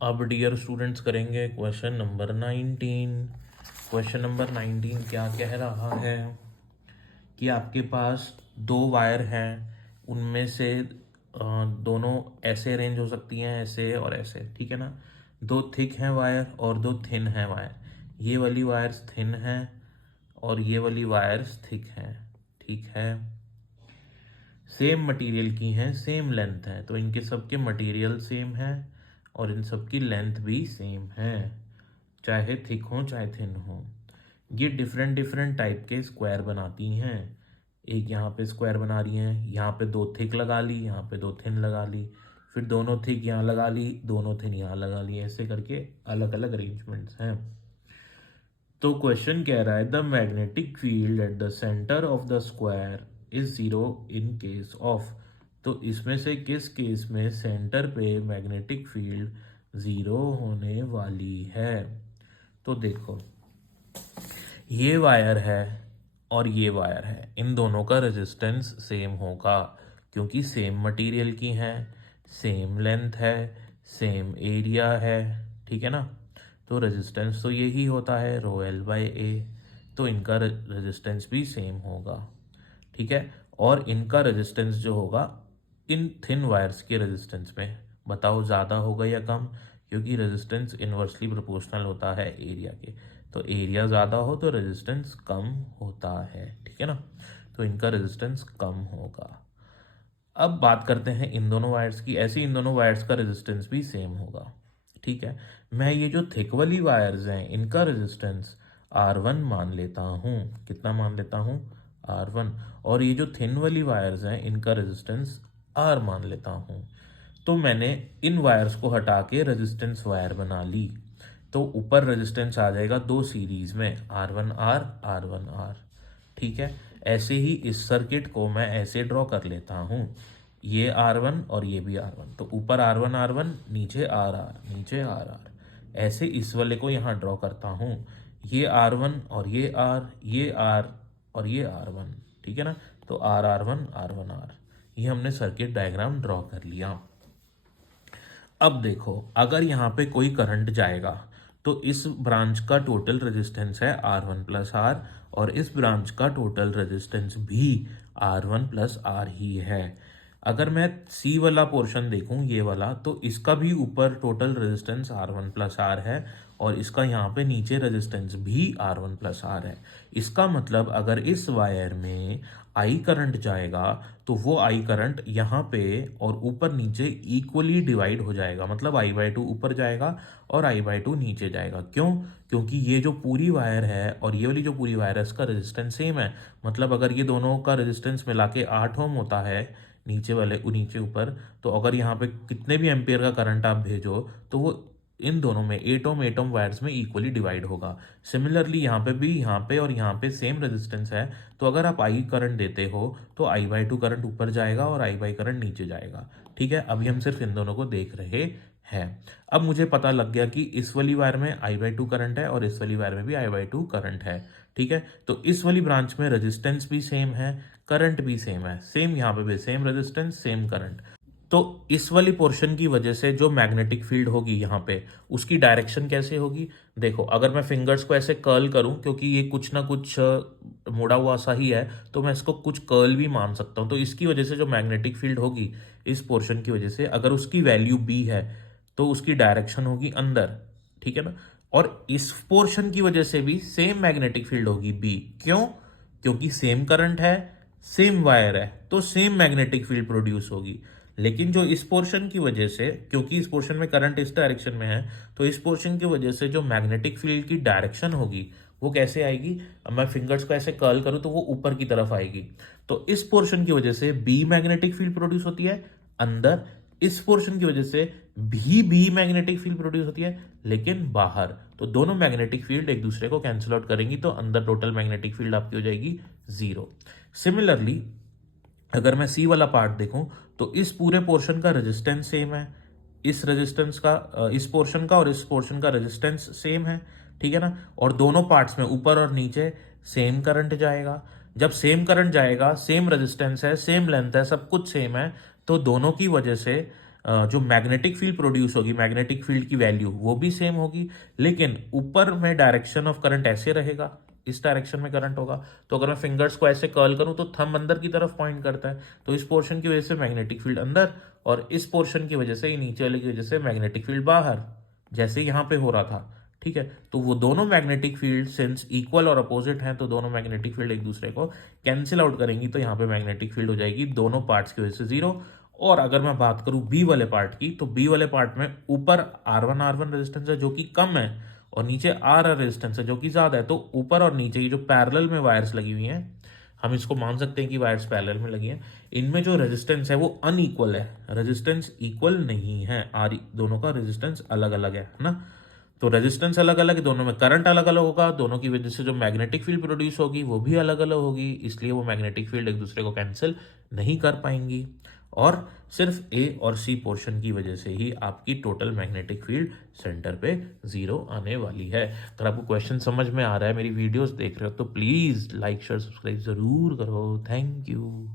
अब dear students करेंगे question number 19। Question number 19 क्या कह रहा है कि आपके पास दो वायर हैं, उनमें से दोनों ऐसे अरेंज हो सकती हैं, ऐसे और ऐसे, ठीक है ना। दो थिक हैं वायर और दो थिन हैं वायर। ये वाली वायर्स थिन हैं और ये वाली वायर्स थिक हैं, ठीक है। सेम मटेरियल की हैं, सेम लेंथ है, तो इनके सबके मटेरियल सेम है और इन सब की लेंथ भी सेम है, चाहे थिक हो चाहे थिन हो। ये डिफरेंट डिफरेंट टाइप के स्क्वायर बनाती हैं। एक यहाँ पे स्क्वायर बना रही हैं, यहाँ पे दो थिक लगा ली, यहाँ पे दो थिन लगा ली, फिर दोनों थिक यहाँ लगा ली, दोनों थिन यहाँ लगा ली, ऐसे करके अलग अलग अरेंजमेंट्स हैं। तो क्वेश्चन कह रहा है the magnetic field at the centre of the square is zero in case of. तो इसमें से किस केस में सेंटर पे मैग्नेटिक फील्ड जीरो होने वाली है। तो देखो, ये वायर है और ये वायर है, इन दोनों का रेजिस्टेंस सेम होगा क्योंकि सेम मटेरियल की हैं, सेम लेंथ है, सेम एरिया है, ठीक है ना। तो रेजिस्टेंस तो यही होता है रो एल बाई ए, तो इनका रेजिस्टेंस भी सेम होगा, ठीक है। और इनका रेजिस्टेंस जो होगा इन थिन वायर्स के रेजिस्टेंस में, बताओ ज़्यादा होगा या कम, क्योंकि रेजिस्टेंस इन्वर्सली प्रोपोर्शनल होता है एरिया के। तो एरिया ज़्यादा हो तो रेजिस्टेंस कम होता है, ठीक है ना। तो इनका रेजिस्टेंस कम होगा। अब बात करते हैं इन दोनों वायर्स की, ऐसे इन दोनों वायर्स का रेजिस्टेंस भी सेम होगा, ठीक है। मैं ये जो थिक वाली वायर्स हैं इनका रेजिस्टेंस R1 मान लेता हूँ। कितना मान लेता हूँ? R1। और ये जो थिन वाली वायर्स हैं इनका रेजिस्टेंस R मान लेता हूँ। तो मैंने इन वायर्स को हटा के रेजिस्टेंस वायर बना ली, तो ऊपर रेजिस्टेंस आ जाएगा दो सीरीज में, R1R R1R, ठीक है। ऐसे ही इस सर्किट को मैं ऐसे ड्रॉ कर लेता हूँ, ये R1 और ये भी R1, तो ऊपर R1 R1, नीचे RR, नीचे RR। ऐसे इस वाले को यहाँ ड्रॉ करता हूँ, ये R1 और ये R, ये R और ये R1, ठीक है ना। तो R1 R1R, ये हमने सर्किट डायग्राम ड्रॉ कर लिया। अब देखो, अगर यहाँ पे कोई करंट जाएगा तो इस ब्रांच का टोटल रेजिस्टेंस है R1 प्लस आर, और इस ब्रांच का टोटल रेजिस्टेंस भी R1 प्लस आर ही है। अगर मैं सी वाला पोर्शन देखूं, ये वाला, तो इसका भी ऊपर total resistance R1 plus are है और इसका यहाँ पे नीचे रेजिस्टेंस भी R1 प्लस आर है। इसका मतलब अगर इस वायर में आई करंट जाएगा तो वो आई करंट यहाँ पे और ऊपर नीचे इक्वली डिवाइड हो जाएगा, मतलब I/2 ऊपर जाएगा और I/2 नीचे जाएगा। क्यों? क्योंकि ये जो पूरी वायर है और ये वाली जो पूरी वायर है इसका रेजिस्टेंस सेम है। मतलब अगर ये दोनों का रेजिस्टेंस मिला के 8 ओम होता है, नीचे वाले नीचे ऊपर, तो अगर यहाँ पे कितने भी एम्पियर का करंट आप भेजो तो वो इन दोनों में एटम वायर्स में इक्वली डिवाइड होगा। सिमिलरली यहाँ पे भी, यहाँ पे और यहाँ पे सेम रेजिस्टेंस है, तो अगर आप आई करंट देते हो तो I/2 करंट ऊपर जाएगा और I करंट नीचे जाएगा, ठीक है। अभी हम सिर्फ इन दोनों को देख रहे हैं। अब मुझे पता लग गया कि इस वाली वायर में I/2 करंट है और इस वाली वायर में भी I/2 करंट है, ठीक है। तो इस वाली ब्रांच में रेजिस्टेंस भी सेम है, करंट भी सेम है, सेम यहाँ पे भी सेम रेजिस्टेंस सेम करंट। तो इस वाली पोर्शन की वजह से जो मैग्नेटिक फील्ड होगी यहाँ पे, उसकी डायरेक्शन कैसे होगी? देखो, अगर मैं फिंगर्स को ऐसे कर्ल करूँ, क्योंकि ये कुछ ना कुछ मुड़ा हुआ सा ही है, तो मैं इसको कुछ कर्ल भी मान सकता हूँ। तो इसकी वजह से जो मैग्नेटिक फील्ड होगी इस पोर्शन की वजह से, अगर उसकी वैल्यू B है तो उसकी डायरेक्शन होगी अंदर, ठीक है ना। और इस पोर्शन की वजह से भी सेम मैग्नेटिक फील्ड होगी B। क्यों? क्योंकि सेम करंट है, सेम वायर है, तो सेम मैग्नेटिक फील्ड प्रोड्यूस होगी। लेकिन जो इस पोर्शन की वजह से, क्योंकि इस पोर्शन में करंट इस डायरेक्शन में है, तो इस पोर्शन की वजह से जो मैग्नेटिक फील्ड की डायरेक्शन होगी वो कैसे आएगी? अब मैं फिंगर्स को ऐसे कर्ल करूं तो वो ऊपर की तरफ आएगी। तो इस पोर्शन की वजह से बी मैग्नेटिक फील्ड प्रोड्यूस होती है अंदर, इस पोर्शन की वजह से भी मैग्नेटिक फील्ड प्रोड्यूस होती है लेकिन बाहर। तो दोनों मैग्नेटिक फील्ड एक दूसरे को कैंसिल आउट करेंगी, तो अंदर टोटल मैग्नेटिक फील्ड आपकी हो जाएगी 0। सिमिलरली अगर मैं सी वाला पार्ट देखूं तो इस पूरे पोर्शन का रेजिस्टेंस सेम है, इस रेजिस्टेंस का, इस पोर्शन का और इस पोर्शन का रेजिस्टेंस सेम है, ठीक है ना। और दोनों पार्ट्स में ऊपर और नीचे सेम करंट जाएगा। जब सेम करंट जाएगा, सेम रेजिस्टेंस है, सेम लेंथ है, सब कुछ सेम है, तो दोनों की वजह से जो मैग्नेटिक फील्ड प्रोड्यूस होगी, मैग्नेटिक फील्ड की वैल्यू वो भी सेम होगी, लेकिन ऊपर में डायरेक्शन ऑफ करंट ऐसे रहेगा, इस डायरेक्शन में करंट होगा। तो अगर मैं फिंगर्स को ऐसे कर्ल करूं तो थंब अंदर की तरफ पॉइंट करता है, तो इस पोर्शन की वजह से मैग्नेटिक फील्ड अंदर, और इस पोर्शन की वजह से, ये नीचे वाले की वजह से मैग्नेटिक फील्ड बाहर, जैसे यहाँ पे हो रहा था। ठीक है, तो वो दोनों मैग्नेटिक फील्ड सिंस इक्वल और अपोजिट हैं, तो दोनों मैग्नेटिक फील्ड एक दूसरे को कैंसिल आउट करेंगी, तो यहाँ पे मैग्नेटिक फील्ड हो जाएगी दोनों पार्ट्स की वजह से जीरो। और अगर मैं बात करूं बी वाले पार्ट की, तो बी वाले पार्ट में ऊपर R1 रेजिस्टेंस है जो कि कम है, और नीचे RR रेजिस्टेंस है जो कि ज्यादा है। तो ऊपर और नीचे की जो पैरेलल में वायर्स लगी हुई हैं, हम इसको मान सकते हैं कि वायर्स पैरेलल में लगी हैं, इनमें जो रेजिस्टेंस है वो अनइक्वल है, रेजिस्टेंस इक्वल नहीं है, आर दोनों का रेजिस्टेंस अलग अलग है ना। तो रेजिस्टेंस अलग अलग है, दोनों में करंट अलग अलग होगा, दोनों की वजह से जो मैग्नेटिक फील्ड प्रोड्यूस होगी वो भी अलग अलग होगी, इसलिए वो मैग्नेटिक फील्ड एक दूसरे को कैंसिल नहीं कर पाएंगी, और सिर्फ ए और सी पोर्शन की वजह से ही आपकी टोटल मैग्नेटिक फील्ड सेंटर पे जीरो आने वाली है। अगर आपको क्वेश्चन समझ में आ रहा है, मेरी वीडियोस देख रहे हो, तो प्लीज़ लाइक शेयर सब्सक्राइब ज़रूर करो। Thank you.